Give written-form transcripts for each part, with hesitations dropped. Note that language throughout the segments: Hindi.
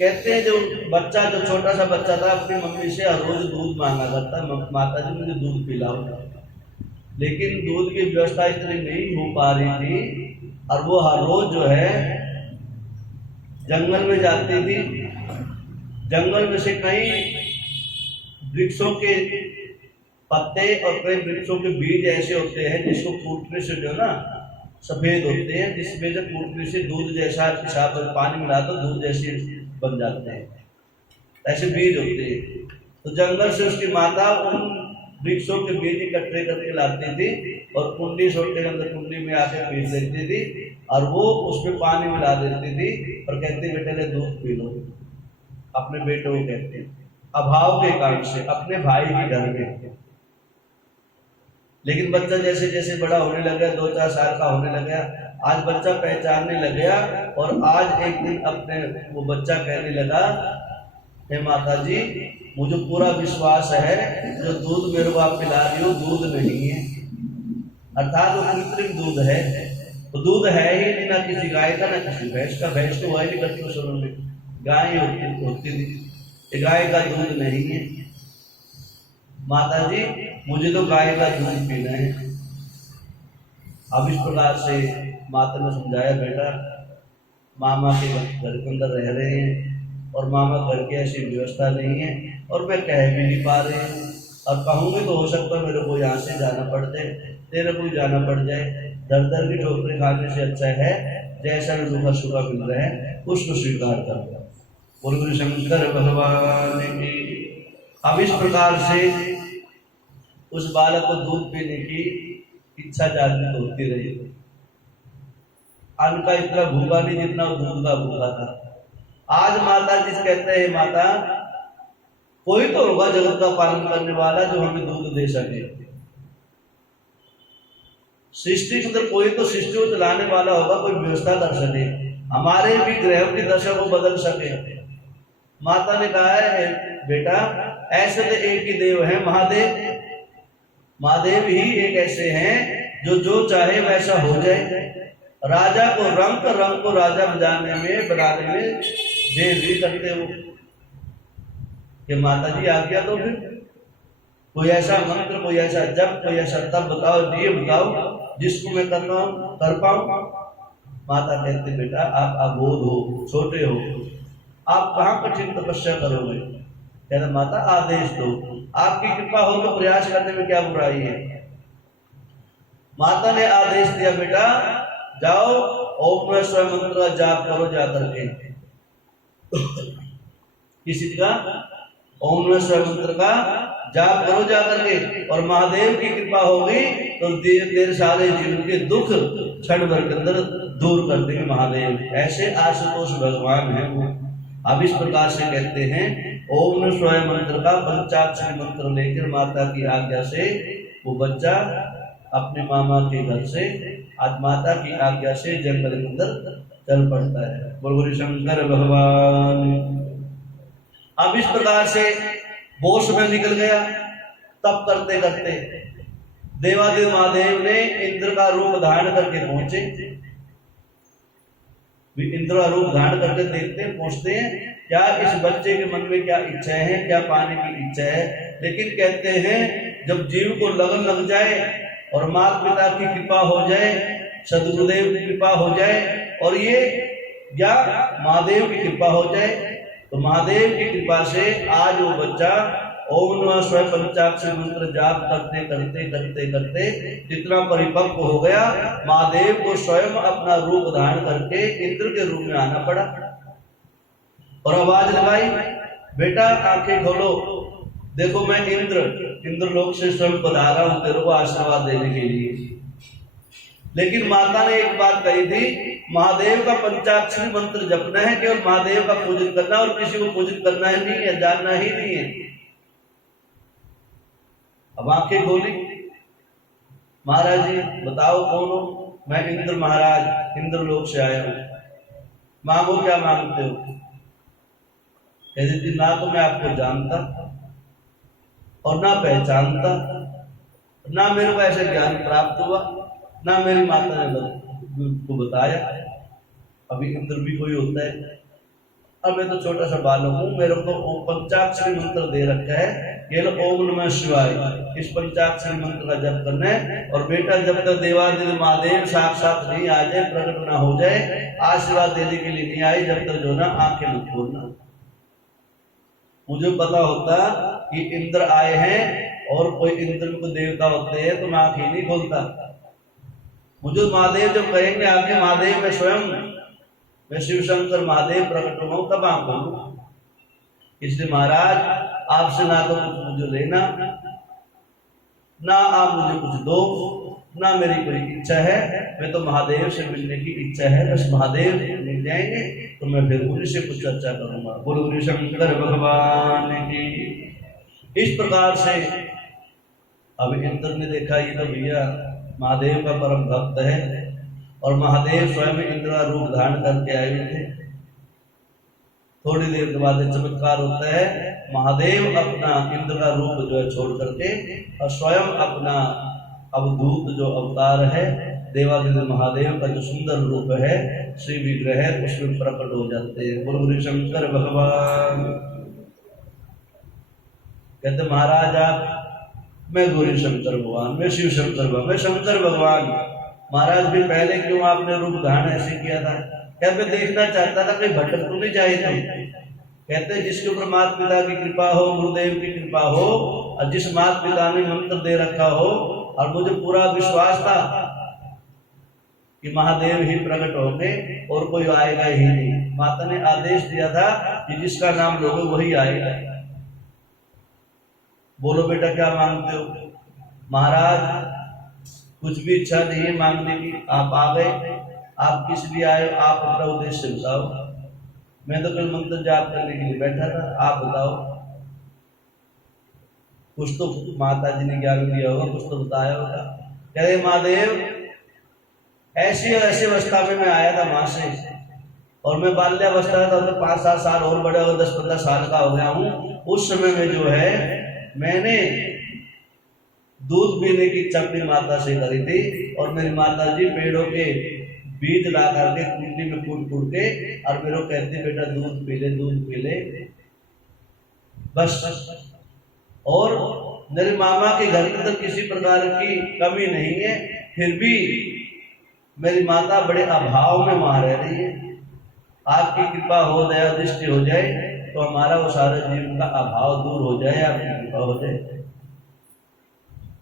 कहते हैं जो बच्चा, जो छोटा सा बच्चा था, अपनी मम्मी से हर रोज दूध मांगा करता, माता जी मुझे दूध पिलाओ, लेकिन दूध की व्यवस्था इतनी नहीं हो पा रही थी और वो हर रोज जो है जंगल में जाती थी। जंगल में से कई वृक्षों के पत्ते और कई वृक्षों के बीज ऐसे होते हैं जिसको कूटने से जो ना सफेद होते हैं, जिसमें जब कूटने से दूध जैसा पेशाब पानी मिला तो दूध जैसे बन जाते हैं, ऐसे बीज होते हैं। तो जंगल से उसकी माता उन वृक्षों के बीज इकट्ठे करके लाती थी और कुंडी छोटे अंदर कुंडी में आके पीस देती थी और वो उसमें पानी मिला देती थी और कहती बेटे ने दूध पी लो। अपने बेटे को कहते अभाव के कारण से अपने भाई के घर में। लेकिन बच्चा जैसे जैसे बड़ा होने लगा, 2-4 साल का होने लगा, आज बच्चा पहचानने लग गया और आज एक दिन अपने वो बच्चा कहने लगा, हे माता जी मुझे पूरा विश्वास है जो दूध मेरे को आप पिला रही हो दूध नहीं है, अर्थात वो कृत्रिम दूध है, तो दूध है ही नहीं, ना किसी गाय का ना किसी भैंस का। भैंस तो हुआ ही नहीं करती उस समय में, गाय होती थी, गाय का दूध नहीं है। माता जी मुझे तो गाय का दूध पीना है। अब इस प्रकार से माता ने समझाया, बेटा मामा के घर के अंदर रह रहे हैं और मामा घर की ऐसी व्यवस्था नहीं है और मैं कह भी नहीं पा रही हूँ, और कहूँगी तो हो सकता है मेरे को यहाँ से जाना पड़ जाए, तेरे को जाना पड़ जाए। दर दर की ठोकरें खाने से अच्छा है जैसा भी सूखा सूखा मिल रहा है उसको स्वीकार कर। बोल गुरु शंकर भगवान की। अब इस प्रकार से उस बालक को दूध पीने की इच्छा जागृत होती रही। अन्न का इतना भूखा नहीं जितना दूध का भूखा था। आज माता जी कहते हैं, माता कोई तो होगा जगत का पालन करने वाला जो हमें दूध दे सके, सृष्टि के अंदर कोई तो सृष्टि को चलाने वाला होगा, कोई व्यवस्था कर सके, हमारे भी ग्रहों की दशा को बदल सके। माता ने कहा है, बेटा ऐसे तो एक ही देव है महादेव, महादेव ही एक ऐसे हैं जो जो चाहे वैसा हो जाए। राजा को रंग को राजा बनाने में देव भी करते हो कि माता जी आज्ञा दो, फिर कोई ऐसा मंत्र, कोई ऐसा जप, कोई ऐसा तप बताओ, दिए बताओ जिसको मैं कर रहा हूँ कर पाऊं। माता कहते बेटा आप अबोध हो, छोटे हो, आप कहाँ कठिन तपस्या करोगे। कहते माता आदेश दो, आपकी कृपा हो तो प्रयास करने में क्या बुराई है। माता ने आदेश दिया, बेटा जाओ ओम नमः शिवाय मंत्र का जाप करो जाकर के। किसी का ओम नमः शिवाय मंत्र का जाप करो जाकर के, और महादेव की कृपा होगी तो तेरे सारे जीवन के दुख क्षण भर के अंदर दूर कर देंगे महादेव। ऐसे आशुतोष भगवान है वो। अब इस प्रकार से कहते हैं ओम नमः शिवाय मंत्र का पंचाक्षरी मंत्र लेकर माता की आज्ञा से वो बच्चा अपने मामा के घर से आज माता की आज्ञा से जंगल के अंदर चल पड़ता है। बोल गुरु शंकर भगवान। अब इस प्रकार से वो समय निकल गया। तब करते करते देवादेव महादेव ने इंद्र का रूप धारण करके पहुंचे। इंद्र का रूप धारण करके देखते पहुंचते हैं क्या इस बच्चे के मन में क्या इच्छा है, क्या पाने की इच्छा है। लेकिन कहते हैं जब जीव को लगन लग जाए और माता पिता की कृपा हो जाए, सदगुरुदेव की कृपा हो जाए और ये या महादेव की कृपा हो जाए, तो महादेव की कृपा से आज वो बच्चा ओम नमः शिवाय पंचाक्षरी मंत्र जाप करते करते करते करते जितना परिपक्व हो गया, महादेव को स्वयं अपना रूप धारण करके इंद्र के रूप में आना पड़ा और आवाज लगाई, बेटा आंखें खोलो, देखो मैं इंद्र लोक से स्वयं पधारा हूं तेरे को आशीर्वाद देने के लिए। लेकिन माता ने एक बात कही थी, महादेव का पंचाक्षरी मंत्र जपना है, केवल महादेव का पूजन करना और किसी को पूजन करना ही नहीं है, जानना ही नहीं है। अब आंखें खोली, महाराज जी बताओ कौन हो। मैं इंद्र महाराज इंद्र लोक से आया हूं, मांगो क्या मांगते हो। कहते थी ना तो मैं आपको जानता और ना पहचानता, ना मेरे को ऐसे ज्ञान प्राप्त हुआ, ना मेरी माता ने को बताया। अभी इंद्र भी कोई होता है, अब मैं तो छोटा सा बालक हूँ, मेरे को पंचाक्षरी मंत्र दे रखा है, केवल ओम नमः शिवाय इस पंचाक्षरी मंत्र का जप करना है। और बेटा जब तक देवादिदेव महादेव साक्षात नहीं आ जाए, प्रकट ना हो जाए, आशीर्वाद देने के लिए नहीं आए, जब तक जो ना आंखें मत खोलना। मुझे पता होता कि इंद्र आए हैं और कोई इंद्र को देवता होते हैं तो मैं आंखें नहीं खोलता। मुझे महादेव जब कहेंगे आगे महादेव मैं स्वयं मैं शिव शंकर महादेव प्रकट हूं, तब आंख खोलूं। इसलिए महाराज आपसे ना तो कुछ मुझे लेना, ना आप मुझे कुछ दो, ना मेरी कोई इच्छा है, मैं तो महादेव से मिलने की इच्छा है। बस महादेव मिल जाएंगे तो मैं फिर उन्हीं से कुछ चर्चा करूंगा। बोलो शंकर भगवान की। इस प्रकार से अब इंद्र ने देखा ये तो भैया महादेव का परम भक्त है, और महादेव स्वयं इंद्र का रूप धारण करके आए हुए थे। थोड़ी देर के बाद चमत्कार होता है, महादेव अपना इंद्र का रूप जो है छोड़ करके और स्वयं अपना अवधूत जो अवतार है, देवादिदेव महादेव का जो सुंदर रूप है, श्री विग्रह है, उसमें प्रकट हो जाते हैं। बोलो शंकर भगवान। कहते महाराज आप, मैं गौरी शंकर भगवान, मैं शिव शंकर भगवान, मैं शंकर भगवान। महाराज भी पहले क्यों आपने रूप धारण ऐसे किया था? क्या मैं देखना चाहता था कहीं भटक तो नहीं जाए तुम? कहते जिसके ऊपर माता पिता की कृपा हो, गुरुदेव की कृपा हो, और जिस माता पिता ने मंत्र दे रखा हो, और मुझे पूरा विश्वास था कि महादेव ही प्रकट होंगे और कोई आएगा ही नहीं। माता ने आदेश दिया था कि जिसका नाम लोगे वही आएगा। बोलो बेटा क्या मांगते हो? महाराज कुछ भी इच्छा नहीं है मांगने की, आप आ गए, आप किस लिए आए, आप अपना उद्देश्य बताओ। मैं तो कल मंत्र जाप करने के लिए बैठा था, आप बताओ। कुछ तो माता जी ने ज्ञान दिया होगा, कुछ तो बताया होगा। कह रहे महादेव ऐसी अवस्था में मैं आया था वहां से, और मैं बाल्यावस्था था, तो 5-7 साल और बड़े और 10-15 साल का हो गया हूँ। उस समय में जो है मैंने दूध पीने की इच्छा अपनी माता से करी थी, और मेरी माता जी पेड़ों के बीज ला करके कुंडी में कूट के और मेरे को कहती बेटा दूध पी ले, दूध पी ले, बस। और मेरे मामा के घर के अंदर किसी प्रकार की कमी नहीं है, फिर भी मेरी माता बड़े अभाव में वहां रह रही है। आपकी कृपा हो, दया दृष्टि हो जाए तो हमारा वो सारे जीवन का अभाव दूर हो जाए, आपकी कृपा हो जाए।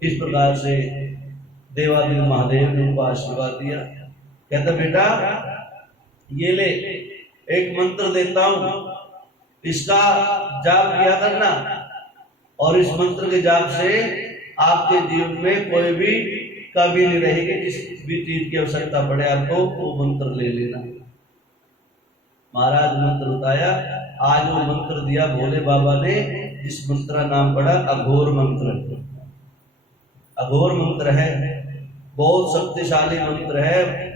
इस प्रकार से देवादिदेव महादेव ने उनको आशीर्वाद दिया। कहता बेटा ये ले, एक मंत्र देता हूं, इसका जाप किया करना, और इस मंत्र के जाप से आपके जीवन में कोई भी कमी नहीं रहेगी। जिस भी चीज की आवश्यकता पड़े आपको वो मंत्र ले लेना। महाराज मंत्र बताया, आज वो मंत्र दिया भोले बाबा ने, जिस मंत्र का नाम पड़ा अघोर मंत्र। अघोर मंत्र है, बहुत शक्तिशाली मंत्र है,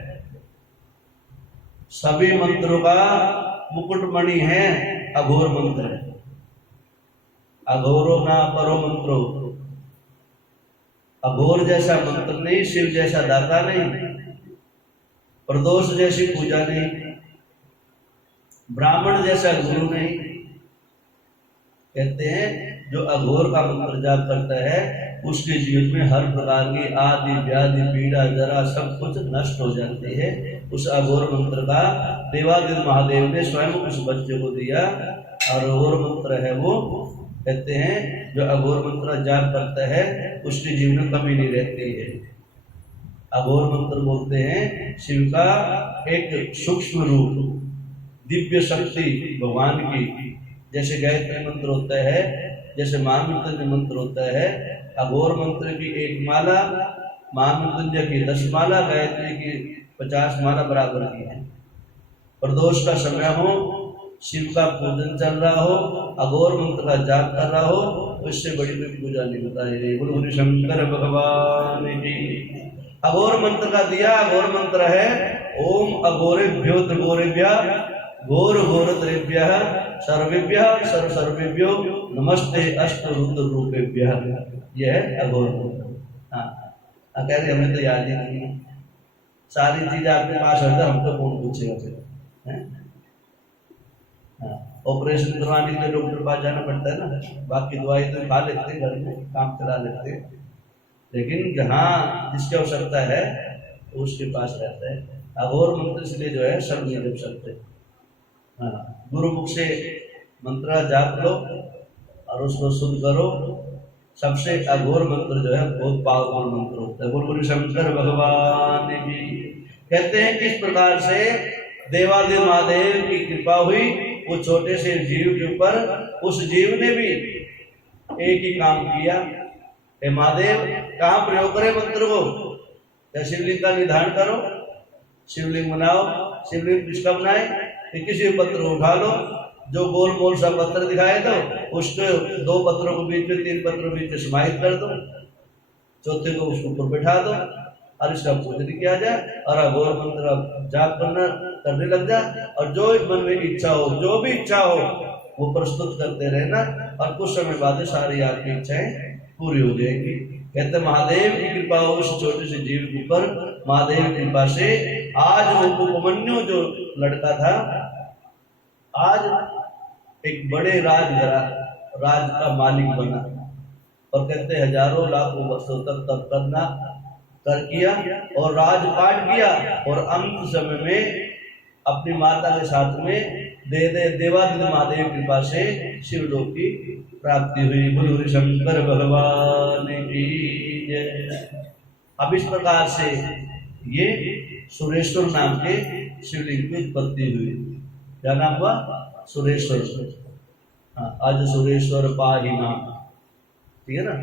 सभी मंत्रों का मुकुटमणि है अघोर मंत्र। अघोरो ना परो मंत्रो, अघोर जैसा मंत्र नहीं, शिव जैसा दाता नहीं, प्रदोष जैसी पूजा नहीं, ब्राह्मण जैसा गुरु नहीं। कहते हैं जो अघोर का मंत्र जाप करता है उसके जीवन में हर प्रकार की आदि व्याधि पीड़ा जरा सब कुछ नष्ट हो जाती है। उस अघोर मंत्र का देवादिदेव महादेव ने स्वयं उस बच्चे को दिया, और अघोर मंत्र है वो। कहते हैं जो अघोर मंत्र जाप करता है उसके जीवन में कमी नहीं रहती है। अघोर मंत्र बोलते हैं शिव का एक सूक्ष्म रूप, दिव्य शक्ति भगवान की। जैसे गायत्री मंत्र होता है, जैसे महामृत्युंजय मंत्र होता है, अघोर मंत्र की 1 माला, महामृत्युंजय की 10 माला, गायत्री की 50 माला बराबर की है। प्रदोष का समय हो, शिव का पूजन चल रहा हो, अघोर मंत्र का जाप कर रहा हो, तो इससे बड़ी कोई पूजा नहीं बताई। गुरु शंकर भगवान की। अघोर मंत्र का दिया, अघोर मंत्र है ओम अघोरेभ्यो त्रिघोरेभ्यः घोर घोरत्रेभ्यः सर्वेभ्यः सर्व सर्वेभ्यो नमस्ते अष्ट रुद्र रूपेभ्यः। यह है अघोर मंत्र। हाँ, कह रहे हमें तो याद ही नहीं है, सारी चीज आपके पास है, हमको कौन पूछेगा फिर? हाँ, ऑपरेशन करवाने के लिए डॉक्टर के पास जाना पड़ता है ना, बाकी दवाई तो खा लेते हैं, घर में काम चला लेते हैं, लेकिन जहाँ जिसकी आवश्यकता है उसके पास रहता है। अघोर मंत्र इसलिए जो है सब नहीं जप सकते। हाँ, गुरुमुख से मंत्र जाप लो और उसको शुद्ध करो। सबसे अघोर मंत्र जो है बहुत पावरफुल मंत्र होता है। गुरु शंकर भगवान जी कहते हैं किस प्रकार से देवादेव महादेव की कृपा हुई वो छोटे से जीव के ऊपर, उस जीव ने भी एक ही काम किया, हे महादेव कहाँ प्रयोग करे मंत्र को, या शिवलिंग का निधान करो, शिवलिंग बनाओ। शिवलिंग किसका बनाए, किसी पत्र को उठा लो, जो गोल गोल सा पत्थर दिखाए दो, उसके 2 पत्रों को बीच में 3 पत्रों के बीच में समाहित कर दो, चौथे को उसके ऊपर बैठा दो और इसका पूजन किया जाए और अघोर मंत्र जाप करने लग जा। और जो मन में इच्छा हो, जो भी इच्छा हो वो प्रस्तुत करते रहना और कुछ समय बाद सारी आपकी इच्छाएं पूरी हो जाएगी। कहते महादेव की कृपा हो उस छोटे से जीव के ऊपर। महादेव की कृपा से आज वो उपमन्यु जो लड़का था आज एक बड़े राज का मालिक बना। और कहते हजारों लाखों वर्षों तक तप करना कर किया और राजपाट किया और अंत समय में अपनी माता के साथ में देवादिदेव महादेव की कृपा से शिवलोक की प्राप्ति हुई। गुरु शंकर भगवान की जय। अब इस प्रकार से ये सुरेश्वर नाम के शिवलिंग की उत्पत्ति हुई। क्या नाम हुआ? सुरेश्वर। हाँ, आज सुरेश्वर पाही नाम, ठीक है ना।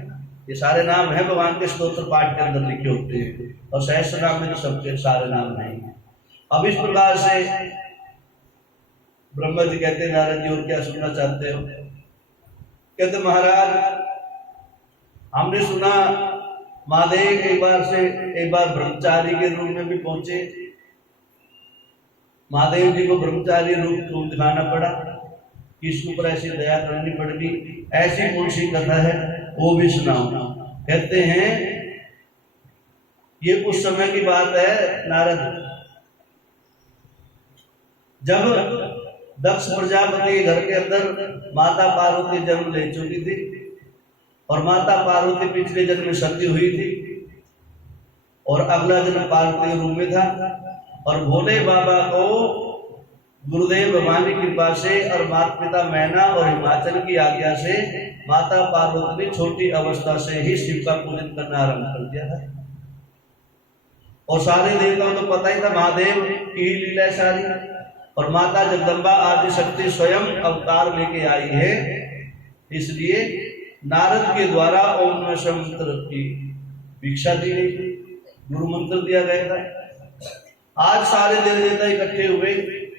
ये सारे नाम है भगवान के स्तोत्र पाठ के अंदर लिखे होते हैं और सहस्त्र नाम में तो सबके सारे नाम नहीं है। अब इस प्रकार से ब्रह्मा जी कहते हैं नारद जी और क्या सुनना चाहते हो? कहते महाराज हमने सुना महादेव एक बार ब्रह्मचारी के रूप में भी पहुंचे, महादेव जी को ब्रह्मचारी रूप दिखाना पड़ा, इसके ऊपर ऐसी दया करनी पड़ेगी। ऐसी कौन सी कथा है वो भी सुनाओ। कहते हैं ये उस समय की बात है नारद, जब दक्ष प्रजापति के घर के अंदर माता पार्वती जन्म ले चुकी थी और माता पार्वती पिछले जन्म में सती हुई थी और अगला जन्म पार्वती के रूप में था। और भोले बाबा को गुरुदेव भगवान की कृपा से और माता पिता मैना और हिमाचल की आज्ञा से माता पार्वती ने छोटी अवस्था से ही शिव का पूजन करना आरंभ कर दिया था। और सारे देवताओं को पता ही था महादेव की ही लीला है सारी। और माता जगदम्बा आदि शक्ति स्वयं अवतार लेके आई है, इसलिए नारद के द्वारा ओम नमः शिवाय मंत्र की भिक्षा दी गई, गुरु मंत्र दिया गया था। आज सारे देव देवता इकट्ठे हुए,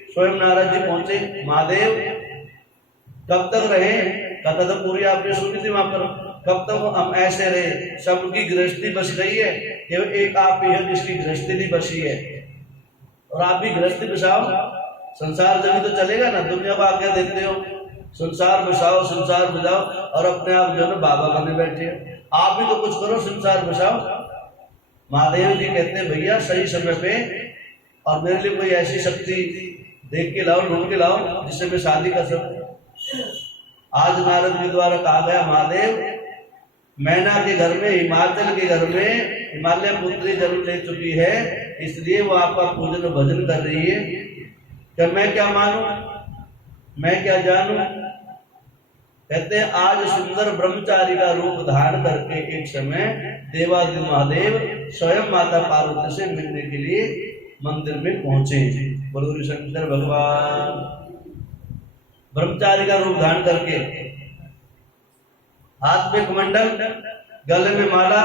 स्वयं नारद जी पहुंचे। महादेव कब तक रहे? कथा तो पूरी आपने सुनी थी वहां पर। कब तक हम ऐसे रहे? सबकी गृहस्थी बस गई है, केवल एक आप ही है जिसकी गृहस्थी नहीं बसी है। और आप भी गृहस्थी बसाओ, संसार जब तो चलेगा ना। दुनिया को आज्ञा देते हो संसार बसाओ संसार बजाओ और अपने आप जो है बाबा बने बैठे हो। आप भी तो कुछ करो, संसार बसाओ। महादेव जी कहते हैं भैया सही समय पे और मेरे लिए कोई ऐसी शक्ति देख के लाओ, ढूंढ के लाओ जिससे मैं शादी कर सकूं। आज नारद के द्वारा कहा गया महादेव मैना के घर में, हिमाचल के घर में हिमालय पुत्री जन्म ले चुकी है, इसलिए वो आपका पूजन भजन कर रही है। क्या मैं क्या मानूं, मैं क्या जानूं? कहते हैं आज सुंदर ब्रह्मचारी का रूप धारण करके एक समय देवादिदेव महादेव स्वयं माता पार्वती से मिलने के लिए मंदिर में पहुंचे। गुरु शंकर भगवान ब्रह्मचारी का रूप धारण करके, हाथ में कमंडल, गले में माला,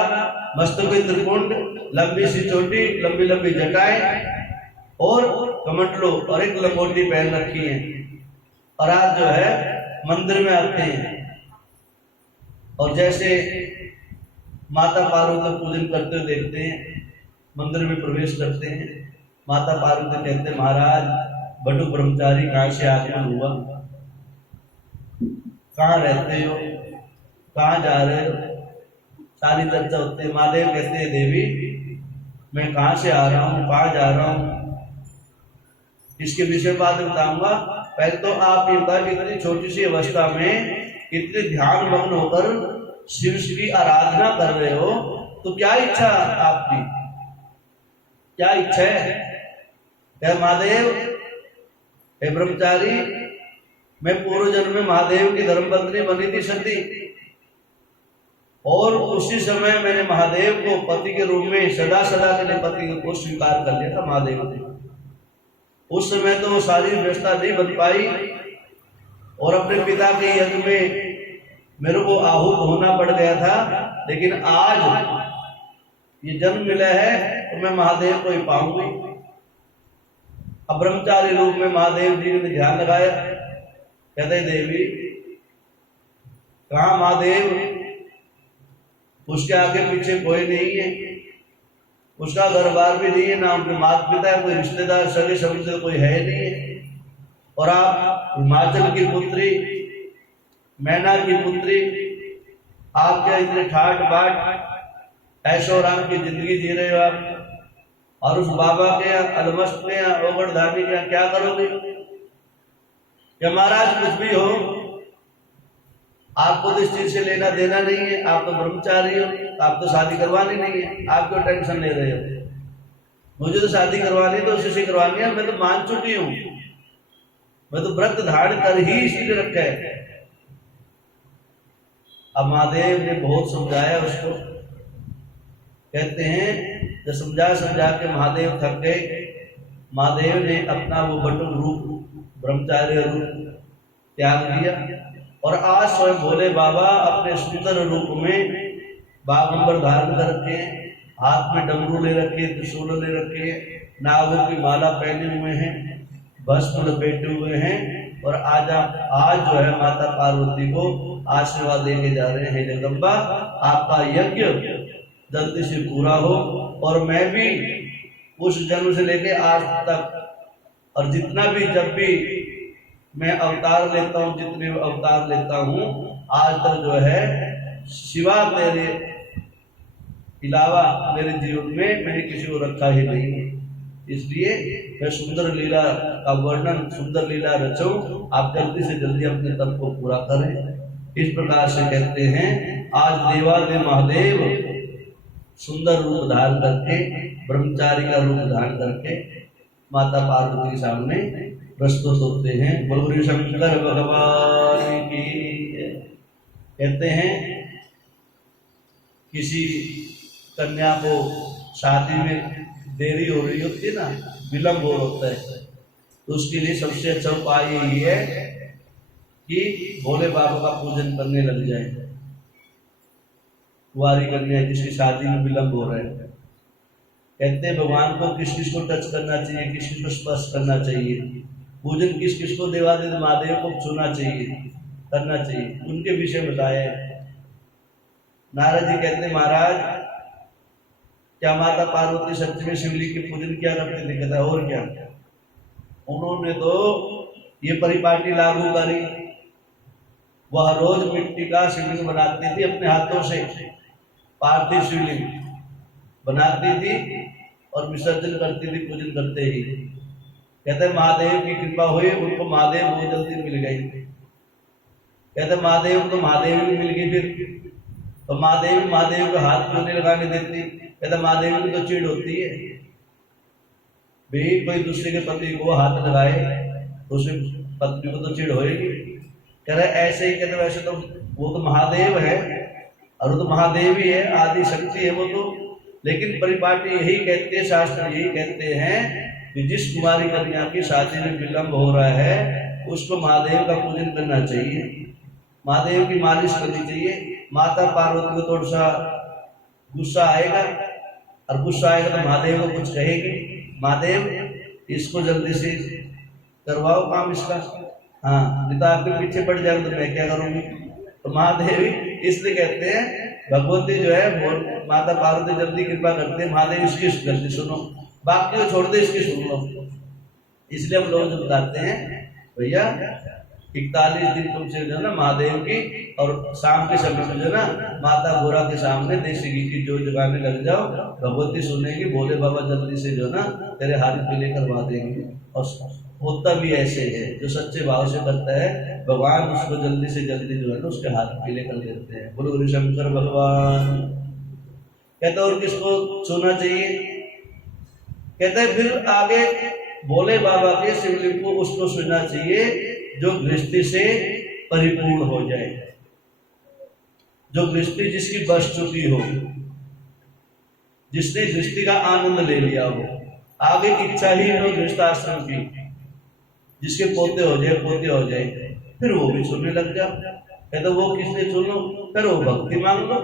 मस्तक में त्रिपुंड, लंबी सी चोटी, लंबी लंबी जटाएं और कमंडलों और एक लंगोटी पहन रखी है। और आज जो है मंदिर में आते हैं और जैसे माता पार्वती का पूजन करते हुए देखते हैं, मंदिर में प्रवेश करते हैं। माता पार्वती कहते हैं महाराज बटु ब्रह्मचारी कहाँ से आगमन हुआ, कहाँ रहते हो, कहाँ जा रहे हो, सारी चर्चा होती है। महादेव कहते हैं देवी मैं कहाँ से आ रहा हूँ, कहाँ जा रहा हूँ, इसके विषय बाद बताऊंगा। पहले तो आप ये बताओ, इतनी छोटी सी अवस्था में इतने ध्यान मग्न होकर शिव की आराधना कर रहे हो, तो क्या इच्छा आपकी, क्या इच्छा है? क्या महादेव, हे ब्रह्मचारी, मैं पूर्व जन्म में महादेव की धर्मपत्नी बनी थी सती, और उसी समय मैंने महादेव को पति के रूप में सदा सदा के लिए पति को स्वीकार कर लिया था महादेव ने। उस समय तो वो सारी व्यवस्था नहीं बन पाई और अपने पिता के यज्ञ में मेरे को आहूत होना पड़ गया था, लेकिन आज ये जन्म मिला है तो मैं महादेव को ही पाऊंगी। अब ब्रह्मचारी रूप में महादेव जी ने ध्यान लगाया, कहते देवी कहाँ महादेव, उसके आगे पीछे कोई नहीं है, उसका घर बार भी नहीं है, ना उनके माता पिता है, कोई रिश्तेदार सगे संबंधी कोई है नहीं है, और आप हिमाचल की पुत्री, मैना की पुत्री, आप क्या इतने ठाट बाट ऐशो आराम की जिंदगी जी रहे हो आप, और उस बाबा के अलमस्त में ओगड़ धानी का क्या करोगे? या महाराज कुछ भी हो, आपको तो इस चीज से लेना देना नहीं है, आप तो ब्रह्मचारी हो, आप तो शादी करवानी नहीं है, आप क्यों टेंशन ले रहे हो? मुझे तो शादी करवानी तो उसी से करवानी है, मैं तो मान चुकी हूं, मैं तो व्रत धारण कर ही इसलिए रखा है। अब महादेव ने बहुत समझाया उसको, कहते हैं जब समझा समझा के महादेव थक गए, महादेव ने अपना वो बटुक रूप ब्रह्मचार्य रूप त्याग दिया और आज स्वयं भोले बाबा अपने सुंदर रूप में बागंबर धारण करके, हाथ में डमरू ले रखे, त्रिशूल ले रखे, नागों की माला पहने हुए हैं, भस्म लपेटे हुए हैं, और आज जो है माता पार्वती को आशीर्वाद देके जा रहे हैं, जगदम्बा आपका यज्ञ जल्दी से पूरा हो, और मैं भी उस जन्म से लेके आज तक और जितना भी जब भी मैं अवतार लेता हूँ, जितने अवतार लेता हूँ, आज तक जो है सिवा तेरे अलावा मेरे जीवन में मैंने किसी को रखा ही नहीं है। इसलिए मैं सुंदर लीला का वर्णन, सुंदर लीला रचूं, आप जल्दी से जल्दी अपने तप को पूरा करें। इस प्रकार से कहते हैं आज देवादेव महादेव सुंदर रूप धारण करके, ब्रह्मचारी का रूप धारण करके माता पार्वती के सामने प्रस्तुत होते हैं। बोलो शंकर भगवान की। कहते हैं किसी कन्या को शादी में देरी हो रही होती है ना, विलंब हो होता है, तो उसके लिए सबसे अच्छा उपाय यही है कि भोले बाबा का पूजन करने लग जाए। कुंवारी कन्या जिसकी शादी में विलंब हो रहा है, कहते हैं भगवान को किस किस को टच करना चाहिए, किस किस को स्पर्श करना चाहिए, पूजन किस किस को देवादेव महादेव को छूना चाहिए, करना चाहिए, उनके विषय बताया है। नारद जी कहते हैं महाराज क्या माता पार्वती सच में शिवलिंग के पूजन किया करते थे? कहता और क्या, उन्होंने तो ये परिपाटी लागू करी, वह रोज मिट्टी का शिवलिंग बनाती थी, अपने हाथों से पार्थिव शिवलिंग बनाती थी और विसर्जन करती थी पूजन करते ही। कहते महादेव की कृपा हुई, उनको महादेव बहुत जल्दी मिल गई। कहते महादेव तो महादेव भी मिल गई, फिर तो महादेव का हाथ क्यों नहीं लगाने देती? कहते महादेव की तो चिढ़ होती है भाई, कोई दूसरे के पति को हाथ लगाए तो उसे पत्नी को तो चिढ़ होएगी। कह रहे ऐसे ही, कहते वैसे तो वो तो महादेव है, और वो तो महादेव ही है, आदि शक्ति है वो तो, लेकिन परिपाटी यही कहते हैं, शास्त्र यही कहते हैं कि जिस कुमारी कन्या की शादी में विलंब हो रहा है उसको महादेव का पूजन करना चाहिए, महादेव की मालिश करनी चाहिए। माता पार्वती को थोड़ा सा गुस्सा आएगा, और गुस्सा आएगा तो महादेव को कुछ कहेगी, महादेव इसको जल्दी से करवाओ काम इसका, हाँ नहीं तो आपके पीछे पड़ जाए तो मैं क्या करूंगी। तो महादेव इसलिए कहते हैं भगवती जो है माता पार्वती जल्दी कृपा करते हैं, महादेव इसकी जल्दी सुनो, बाकी को छोड़ दे इसकी सुन लो। इसलिए हम लोग जो बताते हैं भैया 41 दिन तुमसे जो है ना महादेव की, और शाम के समय में जो ना माता गोरा के सामने देसी घी की जो जगाने लग जाओ, भगवती सुनेगी, भोले बाबा जल्दी से जो ना तेरे हाथ पीले करवा देंगे। और होता भी ऐसे है, जो सच्चे भाव से करता है भगवान उसको जल्दी से जल्दी जो है ना उसके हाथ पीले कर देते हैं। बोलो हरि शंकर भगवान। कहते और किसको छूना चाहिए? कहते हैं फिर आगे भोले बाबा के शिवलिंग को उसको छूना चाहिए जो गृहस्थी से परिपूर्ण हो जाए, जो गृहस्थी जिसकी बस चुकी हो, जिसने गृहस्थी का आनंद ले लिया हो, आगे इच्छा ही हो गृहस्थाश्रम की, जिसके पोते हो जाए पोते हो जाए, फिर वो भी सुनने लग जाओ। कहते वो किसने सुन लो? फिर वो भक्ति मांग लो,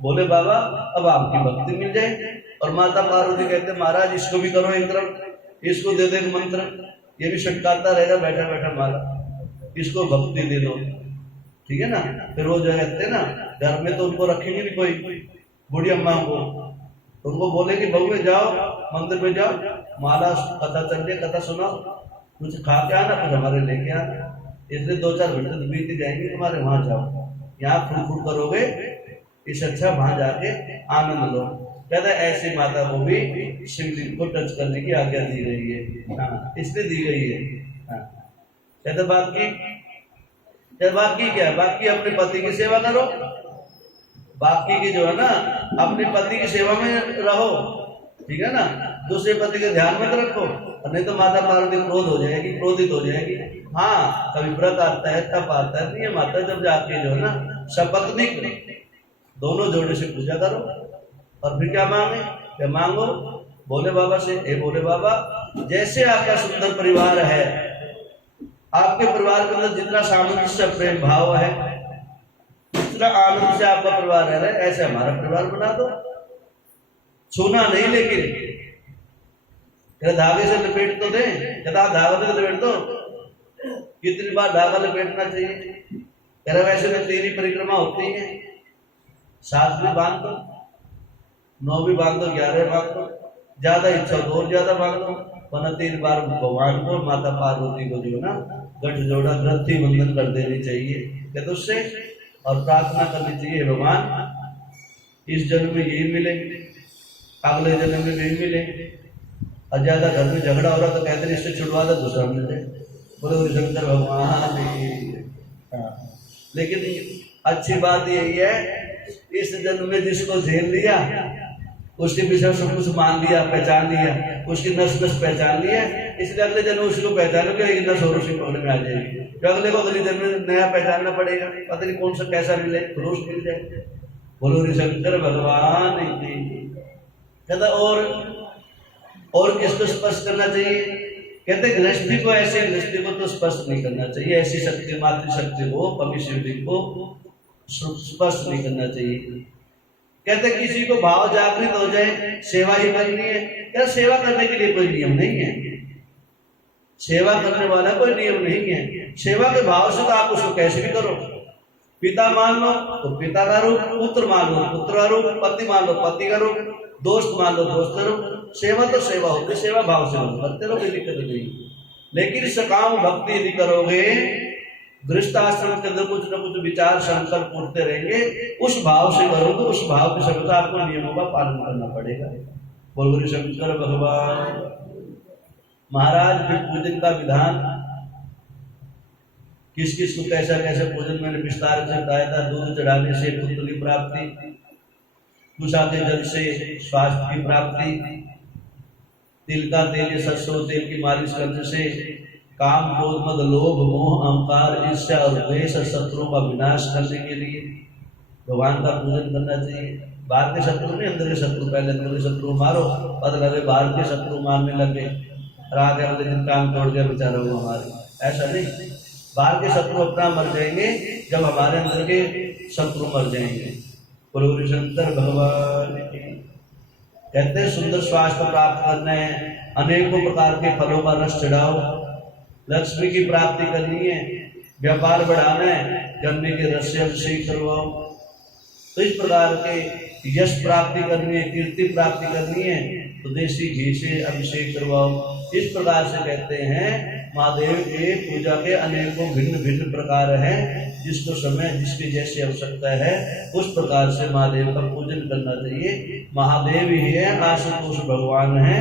बोले बाबा अब आपकी भक्ति मिल जाए। और माता पार्वती कहते महाराज इसको भी करो एक तरफ, इसको दे दे मंत्र, ये भी छटकाता रहेगा बैठा बैठा मारा, इसको भक्ति दे दो, ठीक है ना। फिर वो जो कहते ना घर में तो उनको रखेंगे नहीं कोई बूढ़ी अम्मा को, तो उनको बोले कि बहू जाओ मंदिर में जाओ, माला कथा चल रही, कथा सुनाओ, कुछ खा के आना, कुछ हमारे लेके आना, इसलिए 2-4 घंटे तो बीत जाएंगे तुम्हारे, वहां जाओ, यहाँ फुल करोगे, इस अच्छा वहां जाके आनंद लो। कहता ऐसी माता को भी शिवलिंग को टच करने की आज्ञा दी गई है, हाँ इसलिए दी गई है। हाँ कहते बाकी क्या है? बाकी अपने पति की सेवा करो, बाकी की जो है ना अपने पति की सेवा में रहो, ठीक है ना, दूसरे पति के ध्यान मत रखो, नहीं तो माता पार्वती क्रोध हो जाएगी, क्रोधित हो जाएगी। हाँ कभी व्रत आता है तब आता है, नियम आता है, जब जाके जो है ना सपत्निक दोनों जोड़े से पूजा करो। और फिर क्या मांगे? क्या मांगो भोले बाबा से, हे भोले बाबा जैसे आपका सुंदर परिवार है, आपके परिवार के अंदर जितना सामंजस्य प्रेम भाव है, जितना आनंद से आपका परिवार रह रहा है, ऐसे हमारा परिवार बना दो। छूना नहीं, लेकिन धागे से लपेट तो दे, कहता धागे से लपेट दो, कितनी बार धागा लपेटना चाहिए? कह रहा वैसे में 3 ही परिक्रमा होती है, 7 भी बांध दो, 9 भी बांध दो, 11 बांध दो, ज्यादा इच्छा हो और ज्यादा बांध दो, वरना 3 बार भगवान को माता पार्वती को जो है ना गठ जोड़ा ग्रंथि बंधन कर देनी चाहिए। कहते उससे और प्रार्थना करनी चाहिए भगवान इस जन्म में यही मिले, अगले जन्म में यही मिले, और ज्यादा घर में झगड़ा हो रहा तो कहते हैं इससे छुड़वा दो, दूसरा मिल जाए। बोलो शंकर भगवान। लेकिन अच्छी बात यही है इस जन्म में जिसको झेल लिया, उसके पीछे सब कुछ मान लिया, पहचान लिया, उसकी नस नस पहचान लिया, इसलिए अगले जन्म उसको पहचानोगे एक नस और उसकी पकड़ में आ जाएगी, तो अगले को अगले जन्म में नया पहचानना पड़ेगा, पता नहीं कौन सा कैसा मिले, पुरुष मिल जाए। बोलो शंकर भगवान। कहता और किसको स्पर्श करना चाहिए? कहते गृहस्थी को, ऐसे गृहस्थी को तो स्पर्श नहीं करना चाहिए, ऐसी शक्ति मातृशक्ति को, पवित्र शिवलिंग को स्पर्श नहीं करना चाहिए। कहते किसी को भाव जागृत हो जाए सेवा ही करनी है, क्या सेवा करने के लिए कोई नियम नहीं है, सेवा करने वाला कोई नियम नहीं है, सेवा के भाव से तो आप उसको कैसे भी करो। पिता मान लो तो पिता का रूप, पुत्र मान लो पुत्र का रूप, पति मान लो पति का रूप, दोस्त मान लो दोस्त का रूप, सेवा तो सेवा होगी, सेवा भाव से करते रहो, कोई दिक्कत नहीं। लेकिन सकाम भक्ति यदि करोगे, गृहस्थ आश्रम के अंदर कुछ न कुछ विचार संकल्प उठते रहेंगे, उस भाव से करोगे, उस भाव के सब आपको नियमों का पालन करना पड़ेगा। बोलो शंकर भगवान। महाराज फिर पूजन का विधान किस किस को कैसा कैसा पूजन मैंने विस्तार से बताया था। दूध चढ़ाने से पुत्र की प्राप्ति, कुशा के जल से स्वास्थ्य की प्राप्ति, तिल का तेल सरसों तेल की मालिश करने से काम क्रोध मद लोभ मोह अहंकार ईर्ष्या और द्वेष शत्रुओं का विनाश करने के लिए भगवान का पूजन करना चाहिए। बाहर के शत्रु नहीं, अंदर के शत्रु, पहले अंदर के शत्रु मारो, पता लगे बाहर के शत्रु मारने लगे, रात अगले दिन काम तोड़ दिया बेचारा वो हमारे, ऐसा नहीं। बाहर के शत्रु अपना मर जाएंगे जब हमारे अंदर के शत्रु मर जाएंगे। बोलो शंकर भगवान। कहते हैं सुंदर स्वास्थ्य प्राप्त करने अनेकों प्रकार के फलों का रस चढ़ाओ, लक्ष्मी की प्राप्ति करनी है, व्यापार बढ़ाना है, गन्ने के रस से अभिषेक करवाओ, तो इस प्रकार के यश प्राप्ति करनी है, कीर्ति प्राप्ति करनी है तो देसी घी से अभिषेक करवाओ। इस प्रकार से कहते हैं महादेव के पूजा के अनेकों भिन्न भिन्न प्रकार हैं, जिसको समय जिसकी जैसी आवश्यकता है उस प्रकार से महादेव का पूजन करना चाहिए। महादेव ही है, आशुतोष भगवान है,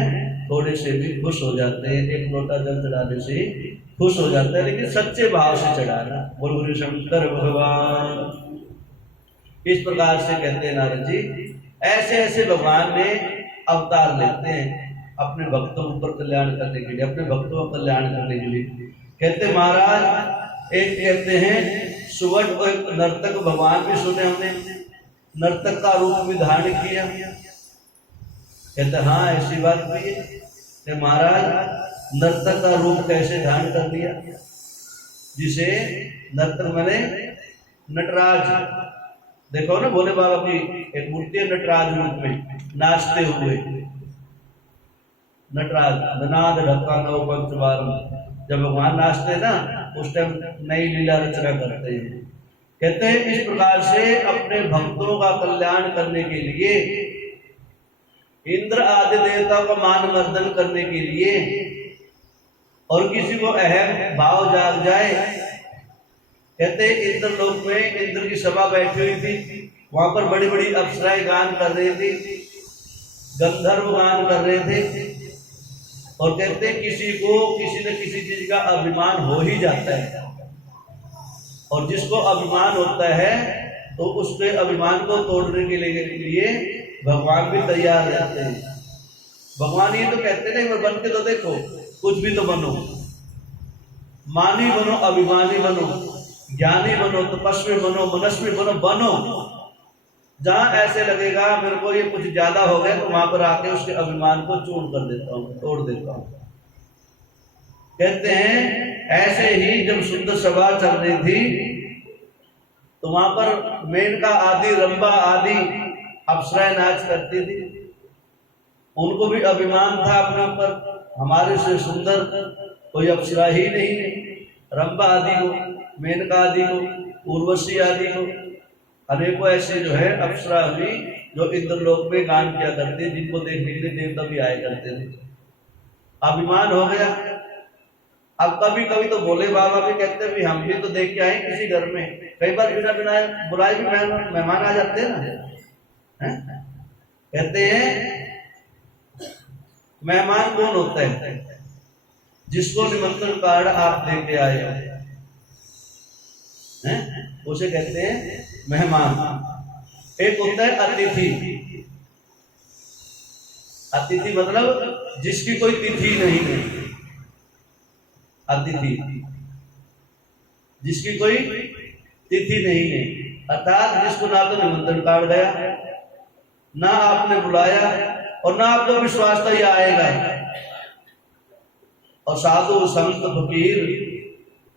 थोड़े से भी खुश हो जाते हैं, एक लोटा जल चढ़ाने से ही खुश हो जाता है, लेकिन सच्चे भाव से चढ़ाना। बोल गुरु शंकर भगवान। इस प्रकार से कहते हैं नारद जी, ऐसे ऐसे भगवान ने अवतार लेते हैं अपने भक्तों पर कल्याण करने के लिए, अपने भक्तों का कल्याण करने के लिए। कहते महाराज, एक कहते हैं सुवर्ण को एक नर्तक भगवान भी सुने हमने, नर्तक का रूप भी धारण किया। कहते हाँ ऐसी बात भी है कि महाराज नर्तक का रूप कैसे धारण कर लिया, जिसे नर्तक मैंने नटराज, देखो ना भोले बाबा की एक मूर्ति है नटराज रूप में नाचते हुए, नटराज ननाद ढक्का नौ पंच बार, जब भगवान नाचते ना उस टाइम नई लीला रचना करते हैं। कहते हैं इस प्रकार से अपने भक्तों का कल्याण करने के लिए, इंद्र आदि देवताओं का मान मर्दन करने के लिए, और किसी को अहम भाव जाग जाए। कहते हैं इंद्र लोक में इंद्र की सभा बैठी हुई थी, वहां पर बड़ी बड़ी अप्सराएं गान कर रही थी, गंधर्व गान कर रहे थे, और कहते हैं किसी को किसी न किसी चीज का अभिमान हो ही जाता है, और जिसको अभिमान होता है तो उसके अभिमान को तोड़ने के लिए भगवान भी तैयार रहते हैं। भगवान ये तो कहते नहीं, बन के तो देखो, कुछ भी तो बनो, मानी बनो, अभिमानी बनो, ज्ञानी बनो, तपस्वी बनो, मनस्वी बनो, बनो। जहां ऐसे लगेगा मेरे को ये कुछ ज्यादा हो गया, तो वहां पर आके उसके अभिमान को चूर्ण कर देता हूँ, तोड़ देता हूँ। कहते हैं ऐसे ही जब सुंदर सभा चल रही थी तो वहां पर मेनका आदि, रंभा आदि अप्सराएं नाच करती थी। उनको भी अभिमान था अपने ऊपर, हमारे से सुंदर कोई अप्सरा ही नहीं है। रंभा आदि को, मेनका आदि को, उर्वशी आदि को, अनेकों ऐसे जो है अप्सरा हुई जो इंद्रलोक में गान किया करते, जिनको देखने के लिए देवता भी आया करते थे। अभिमान हो गया। अब कभी कभी तो भोले बाबा भी कहते हैं हम भी तो देख के आए किसी घर में, कई बार बिना बिना बुलाए भी मेहमान आ जाते हैं ना। कहते हैं मेहमान कौन होता है? जिसको निमंत्रण कार्ड आप देके आए हो, उसे कहते हैं मेहमान। एक होता है अतिथि। अतिथि मतलब जिसकी कोई तिथि नहीं है, अतिथि जिसकी कोई तिथि नहीं है, अर्थात जिसको ना तो निमंत्रण कार्ड गया, ना आपने बुलाया, और ना आपको विश्वास था ये आएगा। और साधु संत फकीर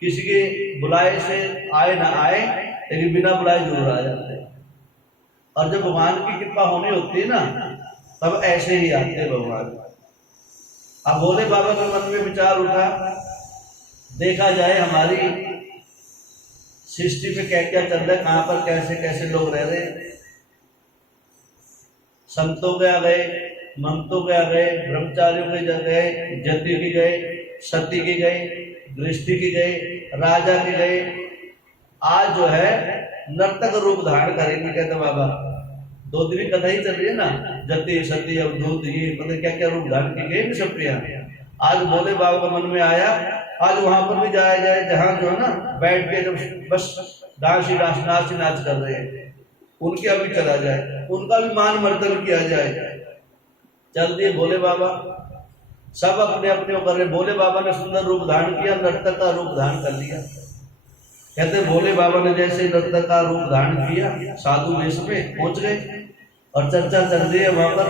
किसी के बुलाए से आए ना आए, लेकिन बिना बुलाए जरूर आ जाते हैं। और जब भगवान की कृपा होनी होती है ना, तब ऐसे ही आते हैं भगवान। अब भोले बाबा के मन में विचार उठा, देखा जाए हमारी सृष्टि में क्या क्या चल रहा है, कहां पर कैसे कैसे लोग रह रहे हैं। संतों के आ गए, मंतों के आ गए, ब्रह्मचारियों के गए, जति की गए, सती की गए, दृष्टि की गए, राजा की गए। आज जो है नर्तक रूप धारण करेंगे। कहते बाबा 2 दिन की कथा ही चल रही है ना, जति सती अवधूत, ये पता क्या क्या रूप धारण की गए सबके यहाँ। आज भोले बाबा का मन में आया, आज वहां पर भी जाया जाए जहां जो है ना बैठ के जब बस डांस ही डांस, नाच ही नाच कर रहे हैं, उनके अभी चला जाए, उनका भी मान मर्दन किया जाए। चल दिए भोले बाबा, सब अपने अपने कर रहे। भोले बाबा ने सुंदर रूप धारण किया, नर्तक का रूप धारण कर लिया। कहते भोले बाबा ने जैसे नर्तक का रूप धारण किया, साधु देश में पहुंच गए, और चर्चा चल रही है वहां पर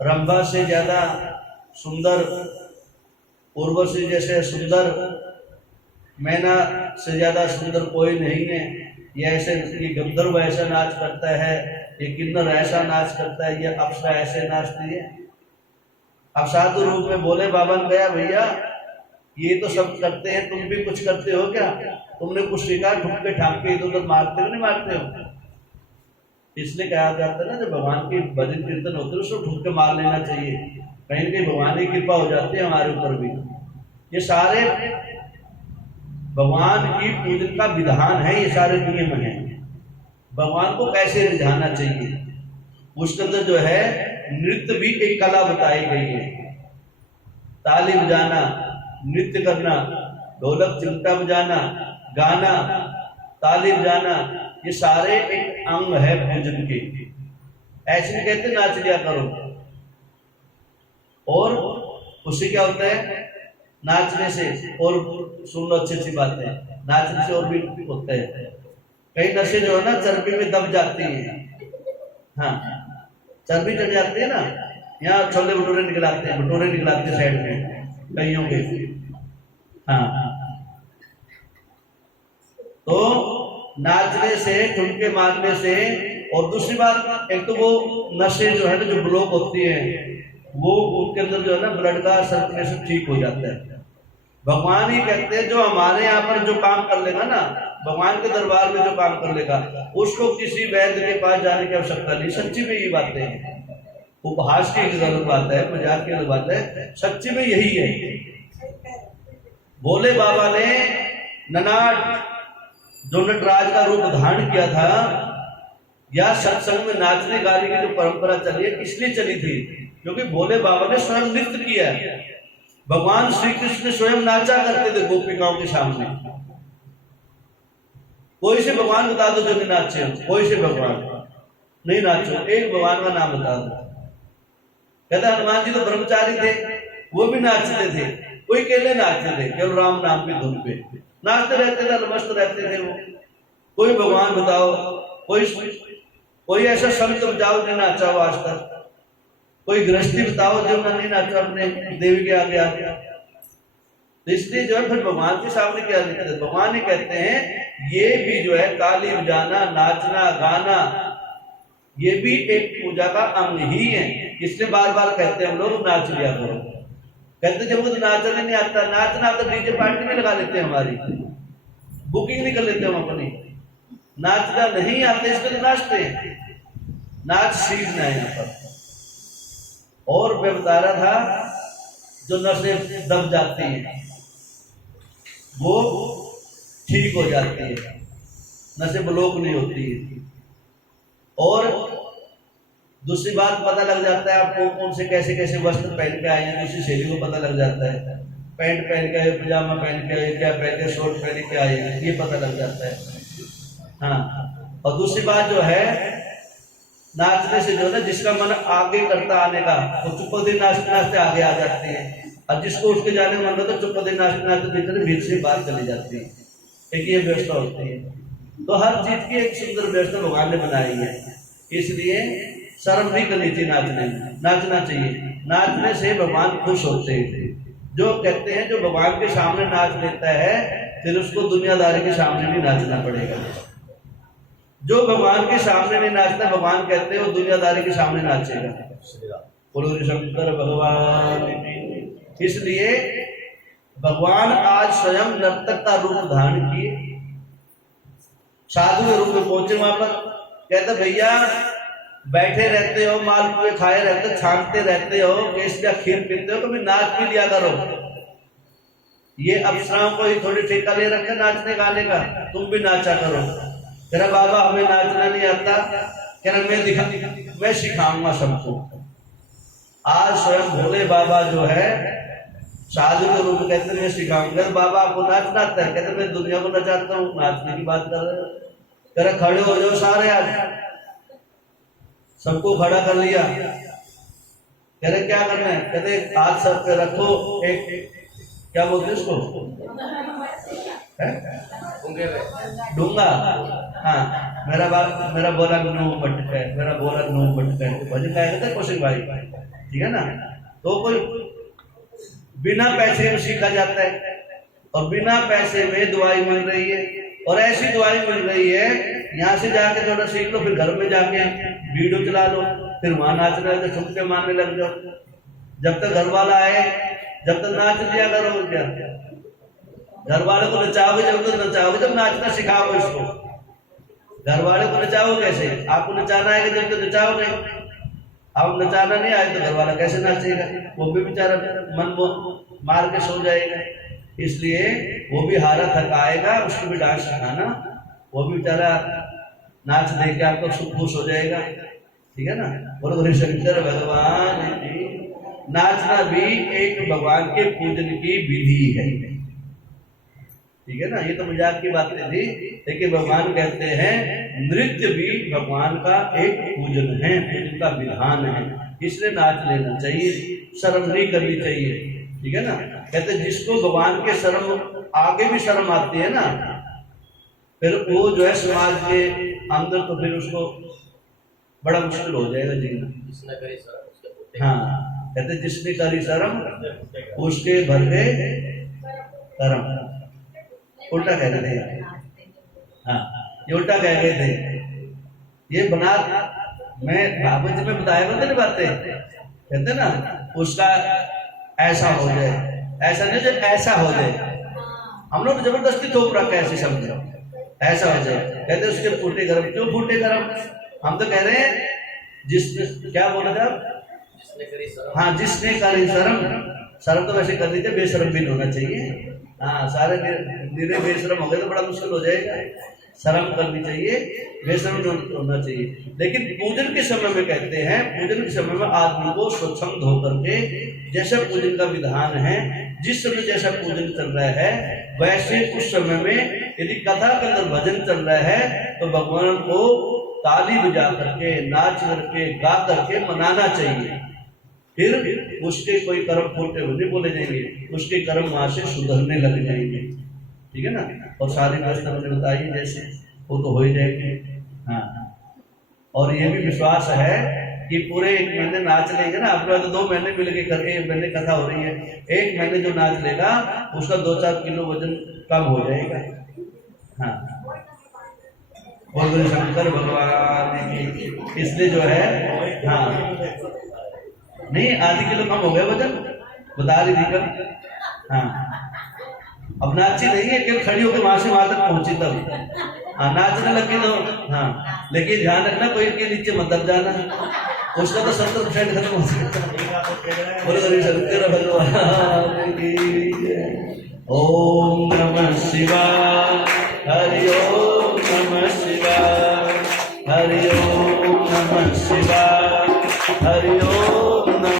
रंभा से ज्यादा सुंदर, उर्वशी जैसे सुंदर, मैना से ज्यादा सुंदर कोई नहीं है। ये ऐसे, ये गंधर्व ऐसा नाच करता है, ये किन्नर ऐसा नाच करता है, ये अप्सरा ऐसे नाचती है। अब साधु रूप में भोले बाबा ने गया, भैया ये तो सब करते हैं, तुम भी कुछ करते हो क्या? तुमने कुछ सीखा, ठुमके ठामके इधर उधर मारते हो नहीं मारते हो? इसलिए कहा जाता है ना, जब भगवान की भजन कीर्तन होते है उसको ठुमके मार लेना चाहिए, कहीं न कहीं भगवान की कृपा हो जाती है हमारे ऊपर भी। ये सारे भगवान की पूजन का विधान है, ये सारे नियम है। भगवान को कैसे रिझाना चाहिए, उसके अंदर जो है नृत्य भी एक कला बताई गई है। ताली बजाना, नृत्य करना, ढोलक चिमटा बजाना, गाना, ताली बजाना, ये सारे एक अंग है भोजन के। ऐसे नहीं कहते नाच लिया करो। और उससे क्या होता है, नाचने से और सुन लो अच्छी अच्छी बातें, नाचने से और भी होता है। कई नशे जो है ना चर्बी में दब जाती है। हाँ, चर्बी चढ़ जाती है ना, यहाँ छोले भटूरे निकलाते हैं, भटूरे निकलाते हैं साइड में कईयों के। हाँ, तो नाचने से, ठुमके मारने से, और दूसरी बात, एक तो वो नशे जो है ना, जो ब्लॉक होती है, वो उनके अंदर जो है ना ब्लड का सर्कुलेशन ठीक हो जाता है। भगवान ही कहते हैं जो हमारे यहाँ पर जो काम कर लेगा ना, भगवान के दरबार में जो काम कर लेगा, उसको किसी वैद्य के पास जाने की आवश्यकता नहीं। सच्ची में ये बातें हैं, उपहास की गलत बात है, मजाक की गलत बात है, सच्ची में यही है। भोले बाबा ने ननाट जो नटराज का रूप धारण किया था, या सत्संग में नाचने गाने की जो परंपरा चली है, इसलिए चली थी क्योंकि भोले बाबा ने स्वयं नृत्य किया है। भगवान श्री कृष्ण स्वयं नाचा करते थे गोपिकाओं के सामने। कोई से भगवान बता दो जो नहीं नाचे, कोई से भगवान नहीं नाचो, एक भगवान का नाम बता दो। कहता हनुमान जी तो ब्रह्मचारी थे, वो भी नाचते थे, कोई केले नाचते थे, केवल राम नाम की धुन पे नाचते रहते थे, मस्त रहते थे वो। कोई भगवान बताओ, कोई ऐसा संत बताओ जो नाचा हो आज तक, कोई गृहस्थी बताओ जो नहीं नाचा अपने देवी के आगे आगे। तो इसलिए जो है फिर भगवान के सामने क्या लिखते हैं, भगवान ही कहते हैं ये भी जो है ताली बजाना, नाचना गाना, ये भी एक पूजा का अंग ही है। इसलिए बार बार कहते हैं हम लोग नाच लिया करो। कहते जब वो तो नाचने नहीं आता, नाचना तो डीजे पार्टी में लगा लेते हैं, हमारी बुकिंग नहीं कर लेते हम अपनी। नाचना नहीं आता इसलिए नाचते हैं, नाच सीखना है यहाँ पर। और मैं बता रहा था जो नसें दब जाती हैं वो ठीक हो जाती है, नसें ब्लॉक नहीं होती है। और दूसरी बात पता लग जाता है आपको कौन से कैसे कैसे वस्त्र पहन के आए हैं, किसी शैली को पता लग जाता है। पैंट पहन के आए, पजामा पहन के आए, क्या पहन के, शॉर्ट पहन के आए, ये पता लग जाता है। हाँ, और दूसरी बात जो है नाचने से जो है ना जिसका मन आगे करता आने का, वो चुप्पे नाचते नाचते आगे आ जाते हैं। अब जिसको उसके जाने मन होता है चुप्पे नाचते नाचते भीड़ से बात चली जाती है। एक ये व्यवस्था होती है। तो हर चीज की एक सुंदर व्यवस्था भगवान ने बनाई है, इसलिए शर्म नहीं करनी चाहिए, नाचना चाहिए। नाचने से भगवान खुश होते हैं। जो कहते हैं जो भगवान के सामने नाच लेता है फिर उसको दुनियादारी के सामने भी नाचना पड़ेगा। जो भगवान के सामने नहीं नाचता, भगवान कहते हैं वो दुनियादारी के सामने नाचेगा। बोलो शंकर भगवान। इसलिए भगवान आज स्वयं नर्तक का रूप धारण किए, साधु के रूप में पहुंचे वहां पर। कहते भैया बैठे रहते हो, मालपुए खाए रहते हो, छानते रहते हो, केसरिया खीर पीते हो, कभी नाच भी लिया करो। ये अप्सराओं को ही थोड़ी ठेका ले रखे नाचने गाने का, तुम भी नाचा करो। तेरा बाबा हमें नाचना नहीं आता, कहना मैं सिखाऊंगा सबको। आज स्वयं भोले बाबा जो है साधु के रूप में कहते मैं सिखाऊंगा। बाबा आपको नाचना आता है? कहते मैं दुनिया को नचाता हूँ। नाचने की बात कर रहे हो? कह रहे खड़े हो जाओ सारे, आज सबको खड़ा कर लिया। कह रहे क्या करना है? कहते हाथ सर पे रखो, एक क्या बोलते इसको, डूंगा। हाँ, मेरा बोला नो मटका है, मेरा बोला नो मटका है। भजन गाएगा था कौशिक भाई, ठीक है ना। तो कोई बिना पैसे में सीखा जाता है, और बिना पैसे में दवाई मिल रही है, और ऐसी दवाई मिल रही है यहाँ से जाके थोड़ा सीख लो, फिर घर में जाके वीडियो चला लो, फिर वहां नाचना है तो ठुमके मारने लग जाओ। जब तक घर वाला आए जब तक नाच लिया करो। क्या घर वाले को नचाओगे? जब तक नचाओगे जब नाचना सिखाओगे इसको। घर वाले को नचाओ कैसे? आपको नचाना है कि जब तक नचाओगे। आप नचाना नहीं आए तो घर वाला कैसे नाचेगा? वो भी बेचारा मन मार के सो जाएगा। इसलिए वो भी हारा थका आएगा, उसको भी डांस सिखाना, वो भी बेचारा नाच देख के आपको खुश हो जाएगा। ठीक है ना। बोलो हरि शंकर भगवान की। नाचना भी एक भगवान के पूजन की विधि है, ठीक है ना। ये तो मजाक की बातें थी, लेकिन भगवान कहते हैं नृत्य भी भगवान का एक पूजन है, पूजन का विधान है, इसलिए नाच लेना चाहिए, शर्म नहीं करनी चाहिए, ठीक है ना। कहते जिसको भगवान के शर्म आगे भी शर्म आती है ना, फिर वो जो है समाज के अंदर तो फिर उसको बड़ा मुश्किल हो जाएगा जीना। हाँ, कहते जिसने करी शर्म उसके भर गए कर्म। उल्टा कह रहे थे, हाँ ये उल्टा कह गए थे। ये बना मैं भागवत जी में बताया करते ना बातें, कहते ना उसका ऐसा हो जाए, ऐसा नहीं जब ऐसा हो जाए। हम लोग जबरदस्ती थोप रखा है, ऐसे समझो ऐसा हो जाए। कहते उसके फूटे गरम, क्यों फूटे गरम? हम तो कह रहे हैं जिसने, क्या बोला था, हाँ जिसने करी शर्म। शर्म तो वैसे करनी चाहिए, बेशर्म भी होना चाहिए। हाँ सारे निरे बेशर्म हो गए तो बड़ा मुश्किल हो जाएगा। शर्म करनी चाहिए, बेशर्म होना चाहिए। लेकिन पूजन के समय में कहते हैं, पूजन के समय में आदमी को स्वच्छंद होकर के जैसा पूजन का विधान है, जिस समय जैसा पूजन चल रहा है वैसे उस समय में यदि कथा के अंदर भजन चल रहा है तो भगवान को ताली बजा करके, नाच करके, गा करके मनाना चाहिए। फिर उसके कोई कर्म फूटे होने बोले जाएंगे, उसके कर्म वहां से सुधरने लग जाएंगे, ठीक है ना। और सारी व्यवस्था मैंने बताई जैसे वो तो हो ही जाएगी। हाँ, और ये भी विश्वास है कि पूरे 1 महीने नाच लेंगे ना, अपने तो 2 महीने मिलके करके 1 महीने कथा हो रही है, 1 महीने जो नाच लेगा उसका 2-4 किलो वजन कम हो जाएगा। हाँ, बोल शंकर भगवान की। इसलिए जो है, हाँ नहीं आधी किलो कम हो गया वजन, बता रही थी कल। हाँ, अब नाची नहीं है कि खड़ी होकर वहां से वहां तक पहुंची तब। हाँ नाचने लगी तो, हाँ लेकिन ध्यान रखना कोई के नीचे मत दब जाना, उसका तो 70% खत्म हो सकता। बोलो हरि शंकर भगवान की। ओम नमः शिवाय, हरि ओम नमः शिवाय, हरि ओम नमः शिवाय, हरि ओम